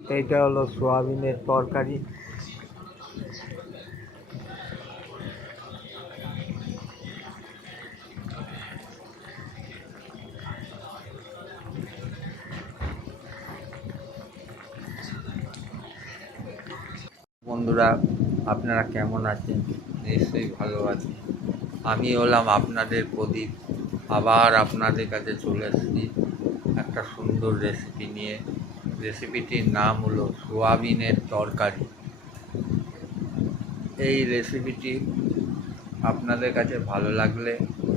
এইটা হলো সোয়াবিনের তরকারি। বন্ধুরা, আপনারা কেমন আছেন? নিশ্চয়ই ভালো আছেন। আমি হলাম আপনাদের প্রদীপ। আবার আপনাদের কাছে চলে এসেছি একটা সুন্দর রেসিপি নিয়ে। রেসিপিটির নাম হলো সোয়াবিনের তরকারি। এই রেসিপিটি আপনাদের কাছে ভালো লাগলে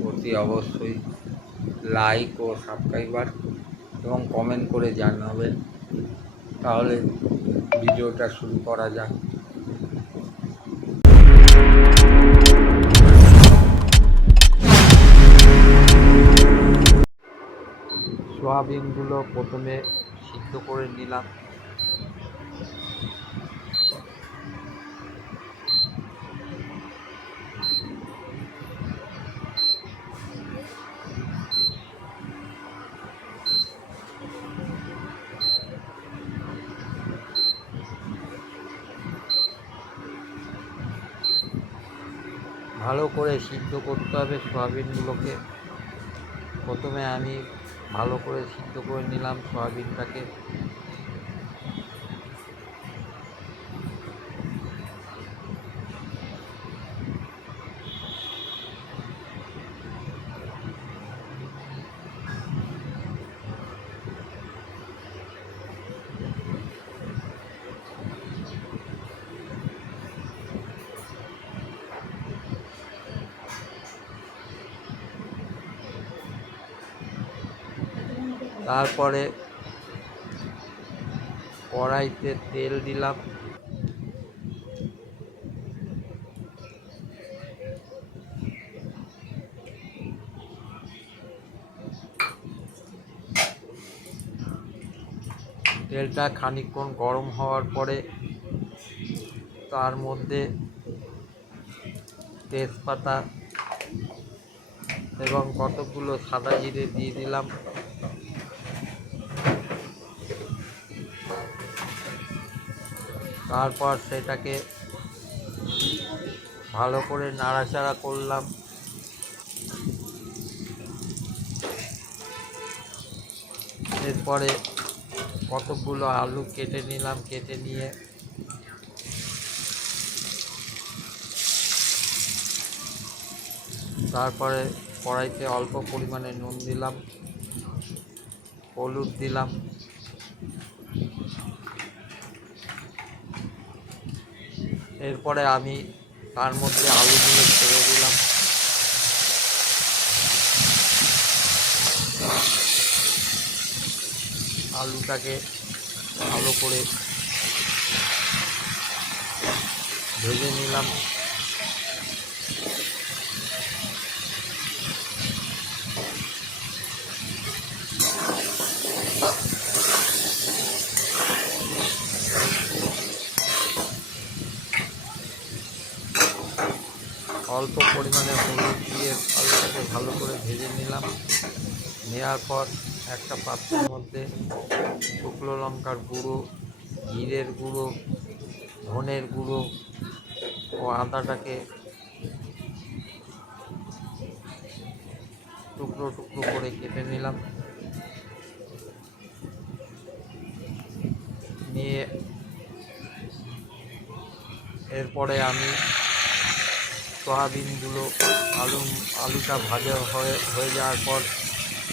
অতি অবশ্যই লাইক ও সাবস্ক্রাইবার এবং কমেন্ট করে জানাবেন। তাহলে ভিডিওটা শুরু করা যাক। সোয়াবিনগুলো প্রথমে সিদ্ধ করে নিলাম। ভালো করে সিদ্ধ করতে হবে সয়াবিনগুলোকে। প্রথমে আমি ভালো করে সিদ্ধ করে নিলাম সয়াবিনটাকে। তারপরে কড়াইতে তেল দিলাম। তেলটা খানিকক্ষণ গরম হওয়ার পরে তার মধ্যে তেজপাতা এবং কতকগুলো সাদা জিরে দিয়ে দিলাম। তারপর সেটাকে ভালো করে নাড়াচাড়া করলাম। এরপরে কতকগুলো আলু কেটে নিলাম। কেটে নিয়ে তারপরে কড়াইতে অল্প পরিমাণে নুন দিলাম, হলুদ দিলাম, এরপরে আমি তার মধ্যে আলুগুলো ছেড়ে দিলাম। আলুটাকে ভালো করে ভেজে নিলাম। অল্প পরিমাণে হলুদ দিয়ে আলুটাকে ভালো করে ভেজে নিলাম। নেওয়ার পর একটা পাত্রের মধ্যে শুকনো লঙ্কার গুঁড়ো, জিরের গুঁড়ো, ধনের গুঁড়ো ও আদাটাকে টুকরো টুকরো করে কেটে নিলাম। নিয়ে এরপরে আমি সয়াবিনগুলো আলুটা ভাজা হয়ে যাওয়ার পর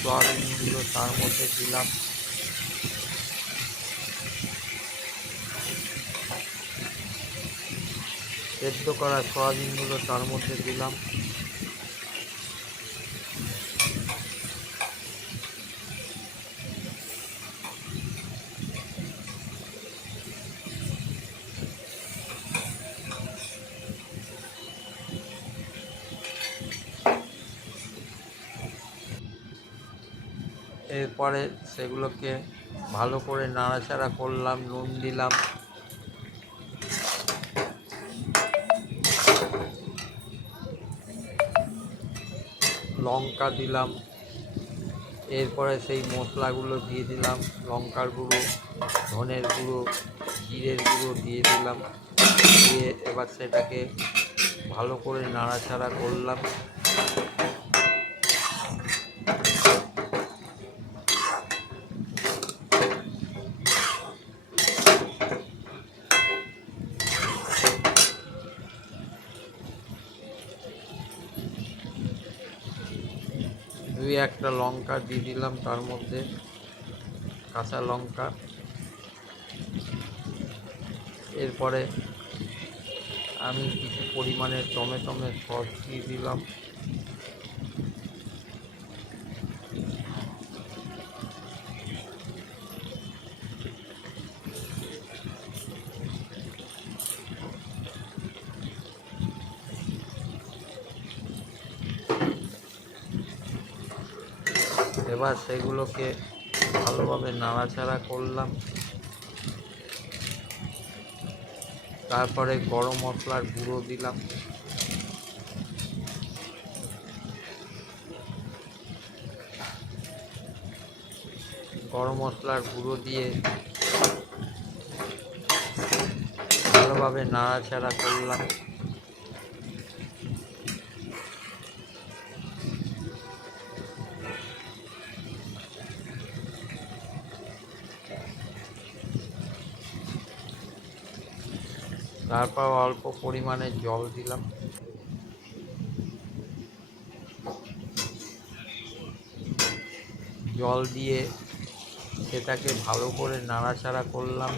সয়াবিনগুলো তার মধ্যে দিলাম। সেদ্ধ করা সয়াবিনগুলো তার মধ্যে দিলাম। এরপরে সেগুলোকে ভালো করে নাড়াচাড়া করলাম, নুন দিলাম, লঙ্কা দিলাম, এরপরে সেই মশলাগুলো দিয়ে দিলাম, লঙ্কার গুঁড়ো, ধনের গুঁড়ো, জিরের গুঁড়ো দিয়ে দিলাম। দিয়ে এবার সেটাকে ভালো করে নাড়াচাড়া করলাম। দুই একটা লঙ্কা দিয়ে দিলাম তার মধ্যে, কাঁচা লঙ্কা। এরপরে আমি কিছু পরিমাণে টমেটো সস দিয়ে দিলাম। এবার সেগুলোকে ভালোভাবে নাড়াচাড়া করলাম। তারপরে গরম মশলার গুঁড়ো দিলাম। গরম মশলার গুঁড়ো দিয়ে ভালোভাবে নাড়াচাড়া করলাম। তারপর অল্প পরিমাণে জল দিলাম। জল দিয়ে সেটাকে ভালো করে নাড়াচাড়া করলাম।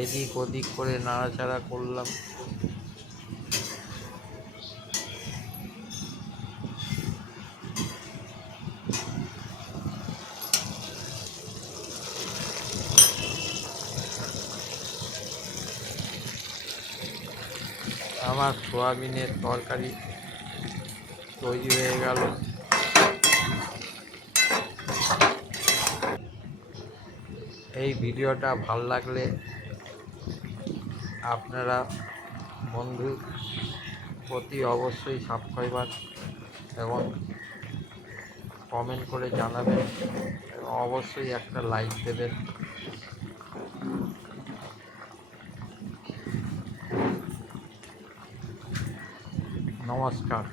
এদিক ওদিক করে নাড়াচাড়া করলাম। আমার সয়াবিনের তরকারি তৈরি হয়ে গেল। এই ভিডিওটা ভালো লাগলে আপনারা বন্ধু প্রতি অবশ্যই সাবস্ক্রাইবার এবং কমেন্ট করে জানাবেন এবং অবশ্যই একটা লাইক দেবেন। নমস্কার।